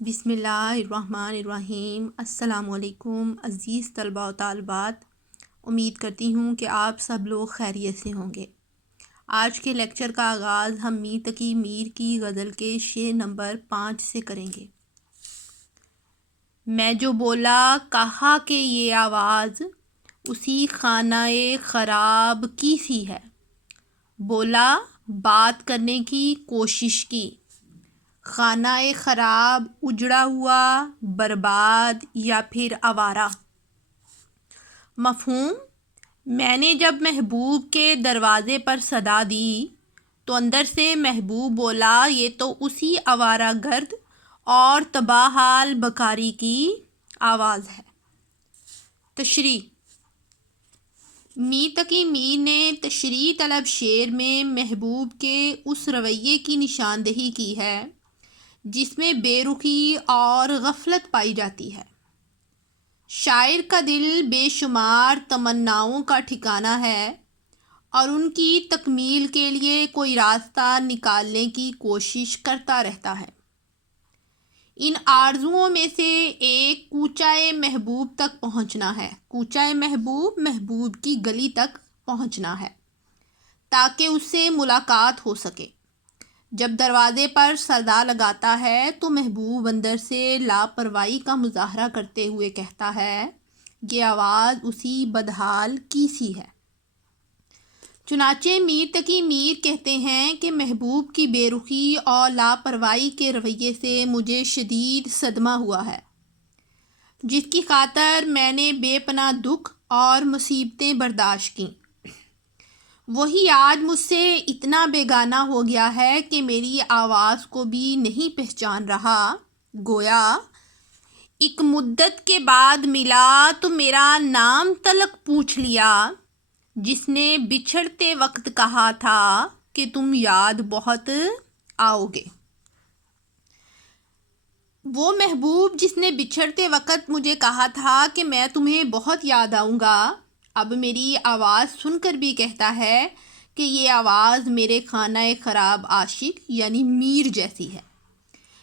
بسم اللہ الرحمن الرحیم۔ السلام علیکم عزیز طلباء و طالبات، امید کرتی ہوں کہ آپ سب لوگ خیریت سے ہوں گے۔ آج کے لیکچر کا آغاز ہم میر تقی میر کی غزل کے شعر نمبر 5 سے کریں گے۔ میں جو بولا کہا کہ یہ آواز اسی خانہ خراب کی سی ہے، بولا بات کرنے کی کوشش کی، خانہ خراب اجڑا ہوا، برباد یا پھر آوارہ۔ مفہوم: میں نے جب محبوب کے دروازے پر صدا دی تو اندر سے محبوب بولا یہ تو اسی آوارہ گرد اور تباہ حال بکاری کی آواز ہے۔ تشریح: میر تقی میر نے تشریح طلب شعر میں محبوب کے اس رویے کی نشاندہی کی ہے جس میں بے رخی اور غفلت پائی جاتی ہے۔ شاعر کا دل بے شمار تمناؤں کا ٹھکانہ ہے اور ان کی تکمیل کے لیے کوئی راستہ نکالنے کی کوشش کرتا رہتا ہے۔ ان آرزوؤں میں سے ایک کوچہ محبوب تک پہنچنا ہے۔ کوچہ محبوب، محبوب کی گلی تک پہنچنا ہے تاکہ اس سے ملاقات ہو سکے۔ جب دروازے پر صدا لگاتا ہے تو محبوب اندر سے لاپرواہی کا مظاہرہ کرتے ہوئے کہتا ہے، یہ آواز اسی بدحال کی سی ہے۔ چنانچہ میر تقی میر کہتے ہیں کہ محبوب کی بے رخی اور لاپرواہی کے رویے سے مجھے شدید صدمہ ہوا ہے، جس کی خاطر میں نے بے پناہ دکھ اور مصیبتیں برداشت کیں۔ وہی آج مجھ سے اتنا بیگانہ ہو گیا ہے کہ میری آواز کو بھی نہیں پہچان رہا۔ گویا ایک مدت کے بعد ملا تو میرا نام تلک پوچھ لیا، جس نے بچھڑتے وقت کہا تھا کہ تم یاد بہت آؤ گے۔ وہ محبوب جس نے بچھڑتے وقت مجھے کہا تھا کہ میں تمہیں بہت یاد آؤں گا، اب میری آواز سن کر بھی کہتا ہے کہ یہ آواز میرے خانہ خراب عاشق یعنی میر جیسی ہے۔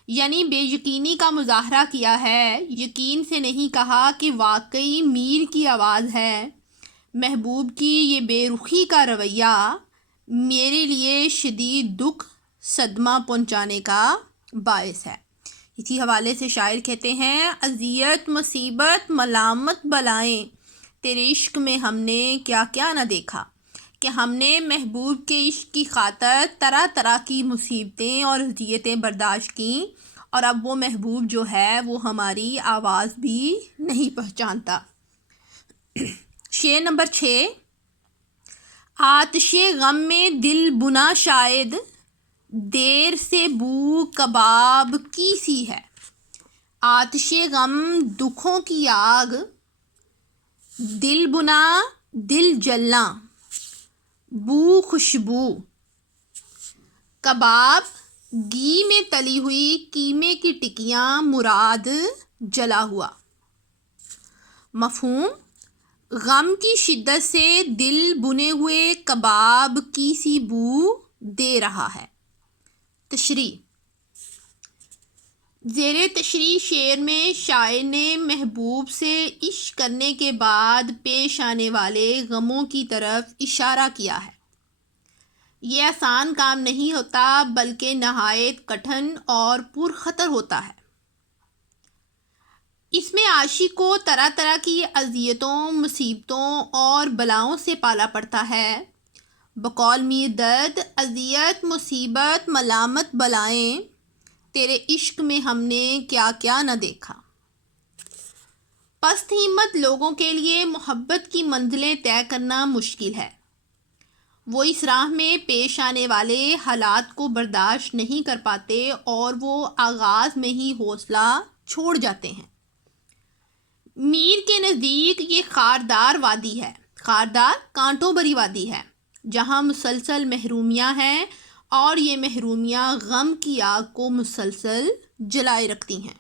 یعنی بے یقینی کا مظاہرہ کیا ہے، یقین سے نہیں کہا کہ واقعی میر کی آواز ہے۔ محبوب کی یہ بے رخی کا رویہ میرے لیے شدید دکھ، صدمہ پہنچانے کا باعث ہے۔ اسی حوالے سے شاعر کہتے ہیں، اذیت مصیبت ملامت بلائیں تیرے عشق میں ہم نے کیا کیا نہ دیکھا، کہ ہم نے محبوب کے عشق کی خاطر طرح طرح کی مصیبتیں اور اذیتیں برداشت کیں، اور اب وہ محبوب جو ہے وہ ہماری آواز بھی نہیں پہچانتا۔ شعر نمبر 6۔ آتش غم میں دل بنا شاید، دیر سے بو کباب کی سی ہے۔ آتش غم دکھوں کی آگ، دل بنا دل جلنا، بو خوشبو، کباب گھی میں تلی ہوئی قیمے کی ٹکیاں مراد جلا ہوا۔ مفہوم: غم کی شدت سے دل بنے ہوئے کباب کی سی بو دے رہا ہے۔ تشریح: زیر تشریح شعر میں شاعر نے محبوب سے عشق کرنے کے بعد پیش آنے والے غموں کی طرف اشارہ کیا ہے۔ یہ آسان کام نہیں ہوتا بلکہ نہایت کٹھن اور پرخطر ہوتا ہے۔ اس میں عاشق کو طرح طرح کی اذیتوں، مصیبتوں اور بلاؤں سے پالا پڑتا ہے۔ بقول میر درد، اذیت مصیبت ملامت بلائیں تیرے عشق میں ہم نے کیا کیا نہ دیکھا۔ پست ہمت لوگوں کے لیے محبت کی منزلیں طے کرنا مشکل ہے۔ وہ اس راہ میں پیش آنے والے حالات کو برداشت نہیں کر پاتے اور وہ آغاز میں ہی حوصلہ چھوڑ جاتے ہیں۔ میر کے نزدیک یہ خاردار وادی ہے، خاردار کانٹوں بھری وادی ہے، جہاں مسلسل محرومیاں ہیں اور یہ محرومیاں غم کی آگ کو مسلسل جلائے رکھتی ہیں۔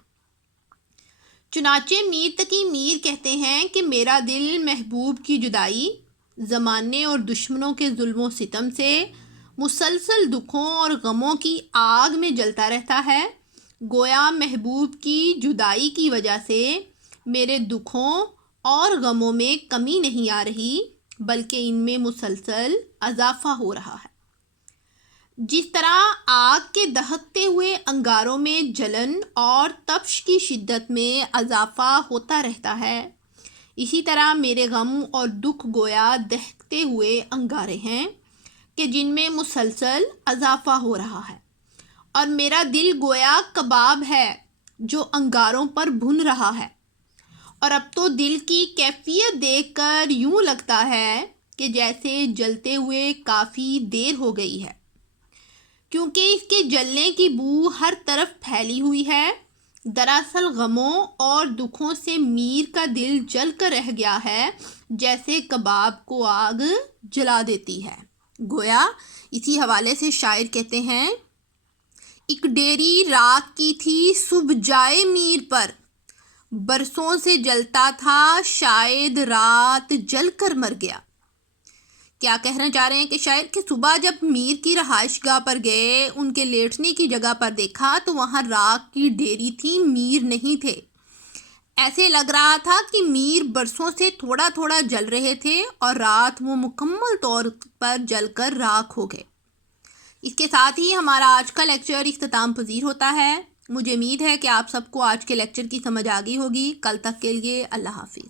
چنانچہ میر تقی میر کہتے ہیں کہ میرا دل محبوب کی جدائی، زمانے اور دشمنوں کے ظلم و ستم سے مسلسل دکھوں اور غموں کی آگ میں جلتا رہتا ہے، گویا محبوب کی جدائی کی وجہ سے میرے دکھوں اور غموں میں کمی نہیں آ رہی، بلکہ ان میں مسلسل اضافہ ہو رہا ہے۔ جس طرح آگ کے دہکتے ہوئے انگاروں میں جلن اور تپش کی شدت میں اضافہ ہوتا رہتا ہے، اسی طرح میرے غم اور دکھ گویا دہکتے ہوئے انگارے ہیں کہ جن میں مسلسل اضافہ ہو رہا ہے، اور میرا دل گویا کباب ہے جو انگاروں پر بھن رہا ہے۔ اور اب تو دل کی کیفیت دیکھ کر یوں لگتا ہے کہ جیسے جلتے ہوئے کافی دیر ہو گئی ہے، کیونکہ اس کے جلنے کی بو ہر طرف پھیلی ہوئی ہے۔ دراصل غموں اور دکھوں سے میر کا دل جل کر رہ گیا ہے، جیسے کباب کو آگ جلا دیتی ہے۔ گویا اسی حوالے سے شاعر کہتے ہیں، ایک ڈیری راکھ کی تھی صبح جائے میر پر، برسوں سے جلتا تھا شاید رات جل کر مر گیا۔ کیا کہنا چاہ رہے ہیں کہ شاعر کہ صبح جب میر کی رہائش گاہ پر گئے، ان کے لیٹنے کی جگہ پر دیکھا تو وہاں راکھ کی ڈیری تھی، میر نہیں تھے۔ ایسے لگ رہا تھا کہ میر برسوں سے تھوڑا تھوڑا جل رہے تھے اور رات وہ مکمل طور پر جل کر راکھ ہو گئے۔ اس کے ساتھ ہی ہمارا آج کا لیکچر اختتام پذیر ہوتا ہے۔ مجھے امید ہے کہ آپ سب کو آج کے لیکچر کی سمجھ آ گئی ہوگی۔ کل تک کے لیے اللہ حافظ۔